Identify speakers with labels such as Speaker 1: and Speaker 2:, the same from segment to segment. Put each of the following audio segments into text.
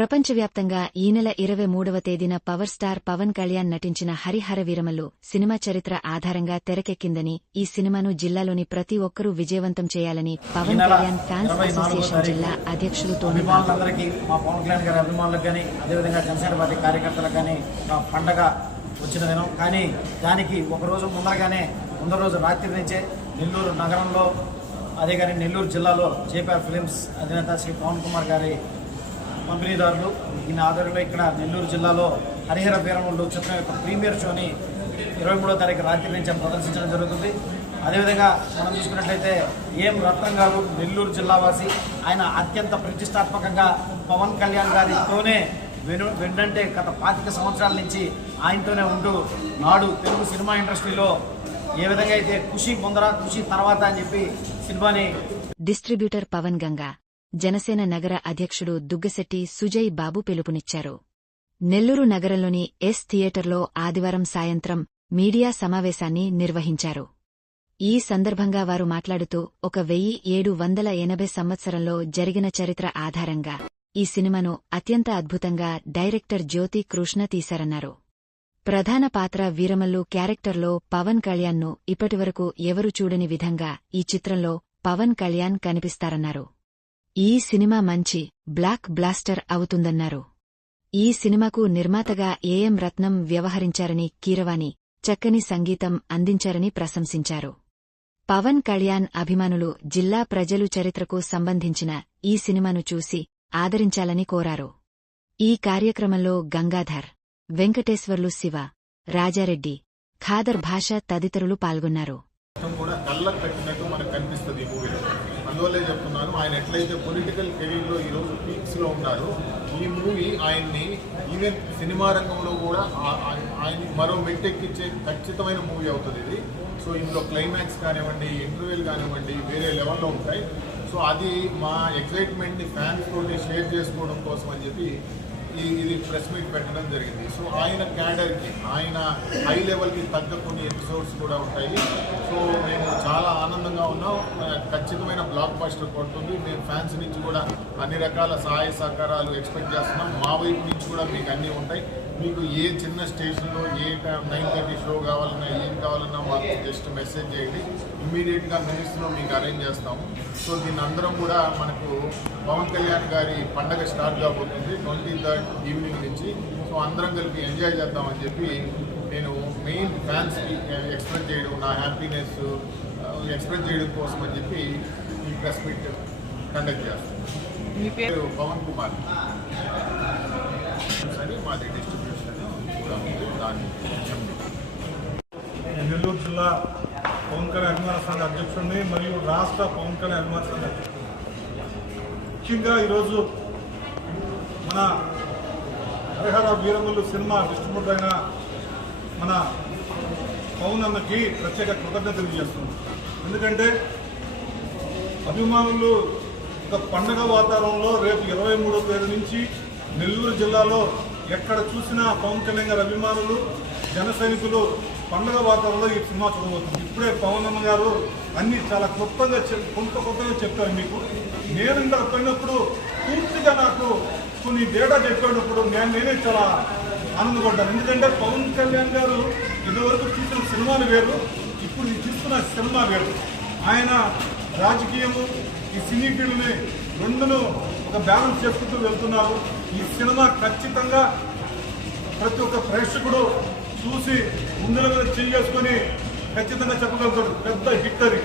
Speaker 1: ప్రపంచవ్యాప్తంగా ఈ నెల ఇరవై మూడవ తేదీన పవర్ స్టార్ పవన్ కళ్యాణ్ నటించిన హరిహర వీరమల్లు సినిమా చరిత్ర ఆధారంగా తెరకెక్కిందని ఈ సినిమాను జిల్లాలోని ప్రతి ఒక్కరూ విజయవంతం చేయాలని పవన్ కళ్యాణ్ ఫ్యాన్స్ అసోసియేషన్ జిల్లా అధ్యక్షులు తోని బాబు.
Speaker 2: అభిమానులందరికీ మా పవన్ కళ్యాణ్ గారి అభిమానులకు కానీ అదేవిధంగా జనసేన పార్టీ కార్యకర్తలకు కానీ ఒక పండగ వచ్చిన దినం. కానీ దానికి ఒక రోజు ముందరగానే ముందర రోజు రాత్రి నుంచే నెల్లూరు నగరంలో అదే కానీ నెల్లూరు జిల్లాలో జేపీఆర్ ఫిలిమ్స్ అధినేత శ్రీ పవన్ కుమార్ గారి పంపిణీదారులు. ఈయన ఆధ్వర్యంలో ఇక్కడ నెల్లూరు జిల్లాలో హరిహర వీరములు చిత్రం యొక్క ప్రీమియర్ షోని ఇరవై మూడో తారీఖు రాత్రి నుంచి ప్రదర్శించడం జరుగుతుంది. అదేవిధంగా మనం చూసుకున్నట్లయితే ఏం రత్నం గారు నెల్లూరు జిల్లావాసి ఆయన అత్యంత ప్రతిష్టాత్మకంగా పవన్ కళ్యాణ్ గారితోనే వెను వెంటంటే గత పాతిక సంవత్సరాల నుంచి ఆయనతోనే ఉంటూ నాడు తెలుగు సినిమా ఇండస్ట్రీలో ఏ విధంగా అయితే ఖుషి ముందర ఖుషి తర్వాత అని చెప్పి సినిమాని
Speaker 1: డిస్ట్రిబ్యూటర్ పవన్ గంగా జనసేన నగర అధ్యక్షుడు దుగ్గశెట్టి సుజయ్ బాబు పిలుపునిచ్చారు. నెల్లూరు నగరంలోని ఎస్ థియేటర్లో ఆదివారం సాయంత్రం మీడియా సమావేశాన్ని నిర్వహించారు. ఈ సందర్భంగా వారు మాట్లాడుతూ ఒక వెయ్యి ఏడు వందల ఎనభై సంవత్సరంలో జరిగిన చరిత్ర ఆధారంగా ఈ సినిమాను అత్యంత అద్భుతంగా డైరెక్టర్ జ్యోతి కృష్ణ తీశారన్నారు. ప్రధాన పాత్ర వీరమల్లు క్యారెక్టర్లో పవన్ కళ్యాణ్ను ఇప్పటివరకు ఎవరు చూడని విధంగా ఈ చిత్రంలో పవన్ కళ్యాణ్ కనిపిస్తారన్నారు. ఈ సినిమా మంచి బ్లాక్ బ్లాస్టర్ అవుతుందన్నారు. ఈ సినిమాకు నిర్మాతగా ఏఎం రత్నం వ్యవహరించారని కీరవాణి చక్కని సంగీతం అందించారని ప్రశంసించారు. పవన్ కళ్యాణ్ అభిమానులు జిల్లా ప్రజలు చరిత్రకు సంబంధించిన ఈ సినిమాను చూసి ఆదరించాలని కోరారు. ఈ కార్యక్రమంలో గంగాధర్ వెంకటేశ్వర్లు శివ రాజారెడ్డి ఖాదర్ భాష తదితరులు పాల్గొన్నారు.
Speaker 3: అందువల్లే చెప్తున్నాను. ఆయన ఎట్లయితే పొలిటికల్ కెరీర్లో ఈరోజు పీక్స్లో ఉన్నారో ఈ మూవీ ఆయన్ని ఈవెన్ సినిమా రంగంలో కూడా ఆయన మరో మెట్టెక్కిచ్చే ఖచ్చితమైన మూవీ అవుతుంది ఇది. సో ఇందులో క్లైమాక్స్ కానివ్వండి ఇంటర్వ్యూలు కానివ్వండి వేరే లెవెల్లో ఉంటాయి. సో అది మా ఎక్సైట్మెంట్ని ఫ్యాన్స్ తోటి షేర్ చేసుకోవడం కోసం అని చెప్పి ఇది ప్రెస్ మీట్ పెట్టడం జరిగింది. సో ఆయన క్యాడర్కి ఆయన హై లెవెల్కి తగ్గ కొన్ని ఎపిసోడ్స్ కూడా ఉంటాయి. సో మేము చాలా ఆనందంగా ఉన్నాం. ఖచ్చితమైన బ్లాక్ బస్టర్ కొడుతుంది. మేము ఫ్యాన్స్ నుంచి కూడా అన్ని రకాల సహాయ సహకారాలు ఎక్స్పెక్ట్ చేస్తున్నాం. మా వైపు నుంచి కూడా మీకు అన్నీ ఉంటాయి. మీకు ఏ చిన్న స్టేషన్లో ఏ నైన్ థర్టీ షో కావాలన్నా ఏం కావాలన్నా మాకు జస్ట్ మెసేజ్ చేయండి. ఇమ్మీడియట్గా మినిట్స్లో మీకు అరేంజ్ చేస్తాము. సో దీని అందరం కూడా మనకు పవన్ కళ్యాణ్ గారి పండగ స్టార్ట్ కాబోతుంది. ట్వంటీ థర్డ్ ఈవినింగ్ నుంచి. సో అందరం కలిపి ఎంజాయ్ చేద్దామని చెప్పి నేను మెయిన్ ఫ్యాన్స్కి ఎక్స్ప్రెస్ చేయడం నా హ్యాపీనెస్ ఎక్స్ప్రెస్ చేయడం కోసం అని చెప్పి ఈ ప్రెస్ మీట్ కండక్ట్ చేస్తాను.
Speaker 4: మీ పేరు?
Speaker 3: పవన్ కుమార్. అని మాది డిస్ట్రిబ్యూషన్ దాని
Speaker 5: నెల్లూరు జిల్లా పవన్ కళ్యాణ్ అభిమాన సంఘ అధ్యక్షుడిని మరియు రాష్ట్ర పవన్ కళ్యాణ్ అభిమాన సంఘ. ముఖ్యంగా ఈరోజు మన హరిహర వీరములు సినిమా డిస్ట్రిబ్యూటర్ అయిన మన పవన్ అన్నకి ప్రత్యేక కృతజ్ఞత తెలియజేస్తున్నాం. ఎందుకంటే అభిమానులు ఒక పండగ వాతావరణంలో రేపు ఇరవై మూడో తేదీ నుంచి నెల్లూరు జిల్లాలో ఎక్కడ చూసినా పవన్ కళ్యాణ్ గారి అభిమానులు జన సైనికులు పండగ వాతావరణంలో ఈ సినిమా చూడబోతుంది ఇప్పుడే పవన్ అన్న గారు అన్ని చాలా క్లుప్తంగా చెప్- కొంత కొత్తగా చెప్పాను మీకు. నేను ఇందాక పోయినప్పుడు పూర్తిగా నాకు కొన్ని డేటా చెప్పేటప్పుడు నేను నేనే చాలా ఆనందపడ్డాను. ఎందుకంటే పవన్ కళ్యాణ్ గారు ఇదివరకు చూసిన సినిమాలు వేరు ఇప్పుడు నేను చూస్తున్న సినిమా వేరు. ఆయన రాజకీయము ఈ సినీ ఫీల్డ్ని రెండును ఒక బ్యాలెన్స్ చేసుకుంటూ వెళ్తున్నారు. ఈ సినిమా ఖచ్చితంగా ప్రతి ఒక్క ప్రేక్షకుడు చూసి ముందుల మీద చేసుకొని ఖచ్చితంగా చెప్పగలుగుతాడు. పెద్ద హిట్ అది.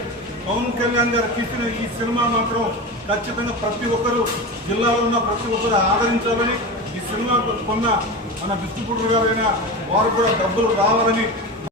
Speaker 5: పవన్ కళ్యాణ్ గారు తీసిన ఈ సినిమా మాత్రం ఖచ్చితంగా ప్రతి ఒక్కరు జిల్లాలో ఉన్న ప్రతి ఒక్కరు ఆదరించాలని ఈ సినిమా కొన్న మన విష్ణుపుడు గారైనా వారు కూడా డబ్బులు రావాలని